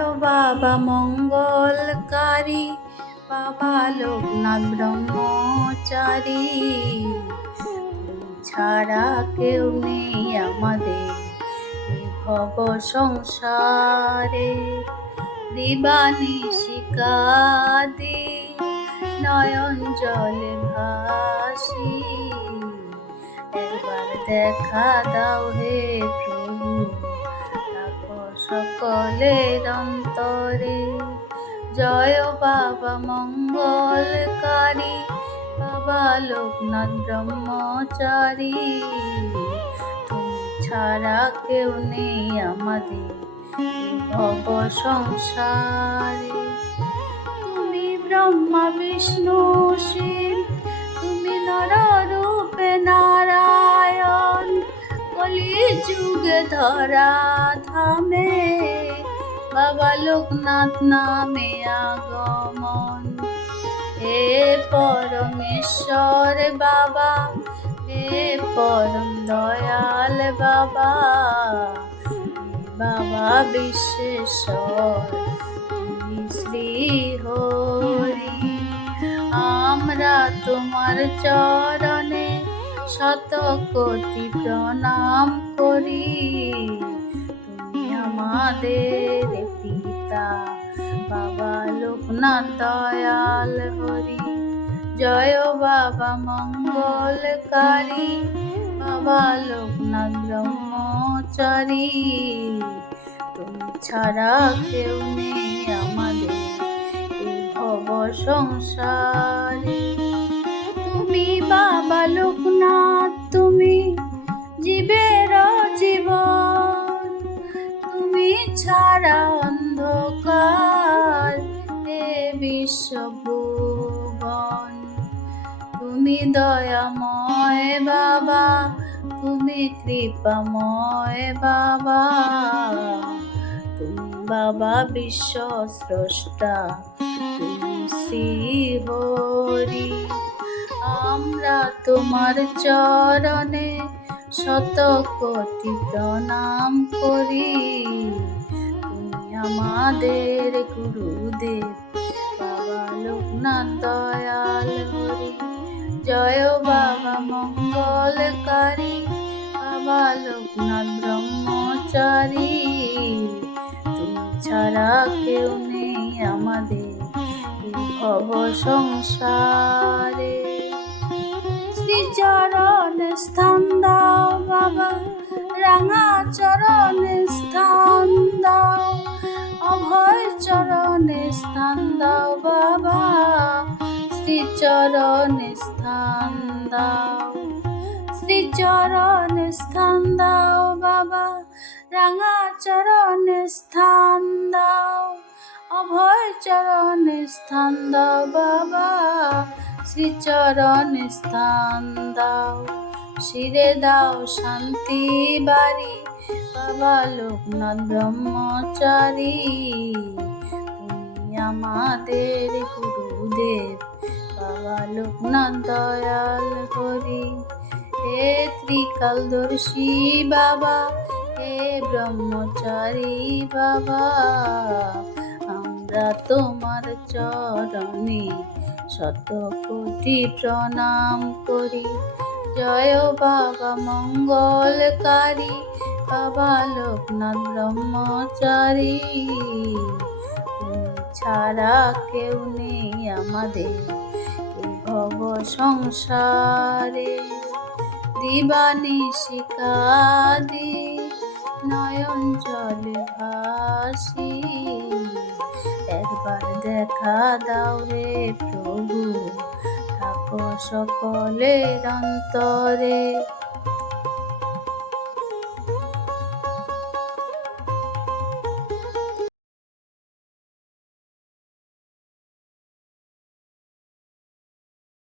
ও বাবা মঙ্গলকারী, বাবা লোকনাথ ব্রহ্মচারী, তুমি ছাড়া কেউ নেই আমাদের এই ভব সংসারে। দিবানিশি কাঁদি, নয়ন জলে ভাসি, একবার দেখা দাও হে প্রভু, রাখো সকলের অন্তরে। জয় বাবা মঙ্গলকারী, বাবা লোকনাথ ব্রহ্মচারী, তুমি ছাড়া কেউ নেই আমাদের ভব সংসারে। তুমি ব্রহ্মা বিষ্ণু শিব, তুমি নর রূপে নারায়ণ, কলি যুগে ধরা ধামে বাবা লোকনাথ নামে আগমন। হে পরমেশ্বর বাবা, হে পরম দয়াল বাবা, বাবা বিশ্বেশ্বর তুমি শ্রী হরি। আমরা তোমার চরণে শত কোটি প্রণাম করি, তুমি আমাদের পিতা বাবা লোকনাথ দয়াল হরি। জয় বাবা মঙ্গলকারী, বাবা লোকনাথ ব্রহ্মচারী, তুমি ছাড়া কেউ নেই আমাদের এই ভব সংসারে। তুমি বাবা লোকনাথ, তুমি জীবের জীবন, তুমি ছাড়া অন্ধকার হে বিশ্বভুবন। তুমি দয়াময় বাবা, তুমি কৃপাময় বাবা, তুমি বাবা বিশ্ব স্রষ্টা, তুমি শ্রী হরি। আমরা তোমার চরণে শত কোটি প্রণাম করি, তুমি আমাদের গুরুদেব বাবা লোকনাথ দয়াল হরি। জয় বাবা মঙ্গলকারী, বাবা লোকনাথ ব্রহ্মচারী, তুমি ছাড়া কেউ নেই আমাদের এই ভব সংসারে। শ্রীচরণ স্থান দাও বাবা, রাঙা চরণে স্থান দাও, অভয় চরণে স্থান দাও বাবা, শ্রীচরণে স্থান দাও। শ্রীচরণে স্থান দাও বাবা, রাঙা চরণে স্থান দাও, অভয় চরণে স্থান দাও বাবা, শ্রীচরণে স্থান দাও। শিরে দাও শান্তি বাড়ি, বাবা লোকনাথ ব্রহ্মচারী, তুমি আমাদের গুরুদেব বাবা লোকনাথ দয়াল হরি। হে ত্রিকালদর্শী বাবা, হে ব্রহ্মচারী বাবা, আমরা তোমার চরণে শত কোটি প্রণাম করি। জয় বাবা মঙ্গলকারী, বাবা লোকনাথ ব্রহ্মচারী, তুমি ছাড়া কেউ নেই আমাদের এই ভব সংসারে। দিবানিশি কাঁদি, নয়ন জলে ভাসি, একবার দেখা দাও হে প্রভু, থাকো সকলের অন্তরে।